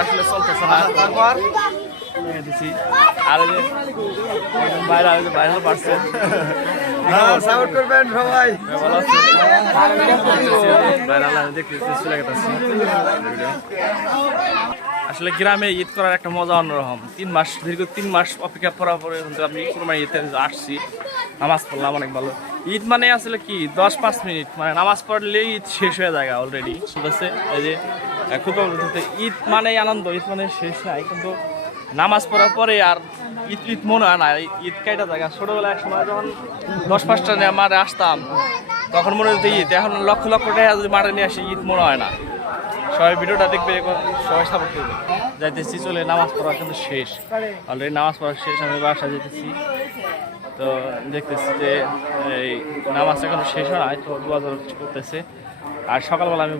আসলে চলতেছে না দিছি আর বাইরে বাইরে পারছেন সাপোর্ট করবেন সবাই। আসলে গ্রামে ঈদ করার একটা মজা অন্যরকম। দীর্ঘ 3 মাস অপেক্ষা করার পরে আমি কুরবানি ঈদে আসছি, নামাজ পড়লাম অনেক ভালো। ঈদ মানে আসলে কি 10-5 মিনিট, মানে নামাজ পড়লেই ঈদ শেষ হয়ে যায় অলরেডি। বলছে এই যে খুব ঈদ মানে আনন্দ, ঈদ মানে শেষ নাই, কিন্তু নামাজ পড়ার পরে আর ঈদ ঈদ মনে হয় না। ঈদ কাইটা জায়গা ছোটবেলায় এক সময় যখন 10-5টা মাঠে আসতাম তখন মনে হতো ঈদ, এখন লক্ষ লক্ষ টাকা যদি মাঠে নিয়ে আসি ঈদ মনে হয় না। সবাই ভিডিওটা দেখবে, সবাই সাপোর্ট করবে। যাইতেছি চলে, নামাজ পড়া কিন্তু শেষ অলরেডি, নামাজ পড়া শেষ। আমি বাসায় যেতেছি, তো দেখতেছি যে এই নামাজ এখনো শেষ হয়, তো দোয়া করতেছে। আর সকালবেলা আমি